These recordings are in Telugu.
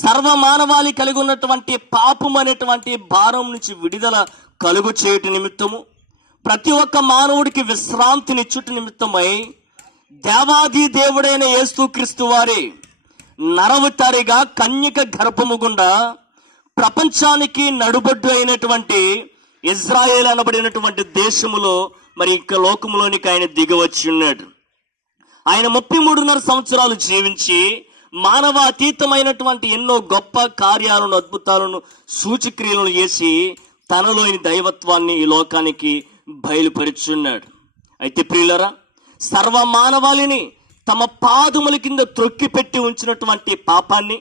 సర్వమానవాళి కలిగి ఉన్నటువంటి పాపం అనేటువంటి భారం నుంచి విడుదల కలుగు చేయుట నిమిత్తము, ప్రతి ఒక్క మానవుడికి విశ్రాంతినిచ్చుట నిమిత్తమై దేవాది దేవుడైన యేసుక్రీస్తు వారి నరవతారిగా కన్యక గర్భము గుండా ప్రపంచానికి నడుబొడ్డు అయినటువంటి ఇజ్రాయేల్ అనబడినటువంటి దేశములో మరి ఇంకా లోకములోనికి ఆయన దిగవచ్చి ఉన్నాడు. ఆయన 33.5 సంవత్సరాలు జీవించి మానవ అతీతమైనటువంటి ఎన్నో గొప్ప కార్యాలను, అద్భుతాలను, సూచక్రియలను చేసి తనలోని దైవత్వాన్ని ఈ లోకానికి బయలుపరుచున్నాడు. అయితే ప్రియులరా, సర్వ మానవాళిని తమ పాదముల కింద త్రొక్కిపెట్టి ఉంచినటువంటి పాపాన్ని,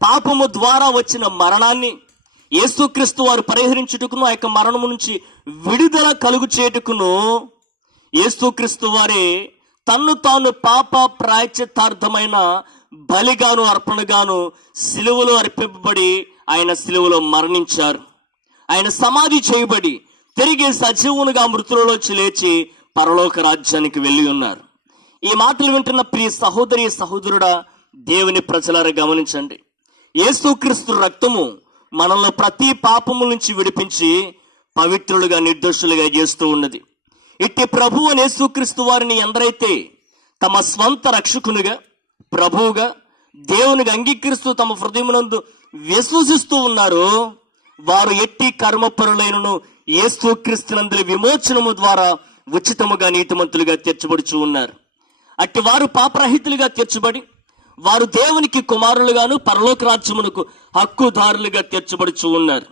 పాపము ద్వారా వచ్చిన మరణాన్ని యేసుక్రీస్తు వారు పరిహరించుటకును, ఆ యొక్క మరణము నుంచి విడుదల కలుగు చేయుటకును యేసుక్రీస్తు వారే తన్ను తాను పాప ప్రాయశ్చిత్తార్థమైన బలిగాను, అర్పణగాను సిలువలో అర్పింపబడి ఆయన సిలువలో మరణించారు. ఆయన సమాధి చేయబడి తిరిగి సజీవునిగా మృతులలోంచి లేచి పరలోక రాజ్యానికి వెళ్ళి ఉన్నారు. ఈ మాటలు వింటున్న ప్రియ సహోదరి సహోదరుడా, దేవుని ప్రజలారా గమనించండి. యేసుక్రీస్తు రక్తము మనల్ని ప్రతి పాపము నుంచి విడిపించి పవిత్రులుగా, నిర్దోషులుగా చేస్తూ ఉన్నది. ఇట్టి ప్రభువు యేసుక్రీస్తు వారిని ఎందరైతే తమ స్వంత రక్షకునిగా, ప్రభువుగా, దేవునికి అంగీకరిస్తూ తమ హృదయమునందు విశ్వసిస్తూ ఉన్నారో వారు ఎట్టి కర్మపరులైనను యేసుక్రీస్తునందు విమోచనము ద్వారా ఉచితముగా నీతిమంతులుగా తీర్చబడుచు ఉన్నారు. అట్టి వారు పాపరహితులుగా తీర్చబడి వారు దేవునికి కుమారులుగాను పరలోక రాజ్యమునకు హక్కుదారులుగా తీర్చబడుచు ఉన్నారు.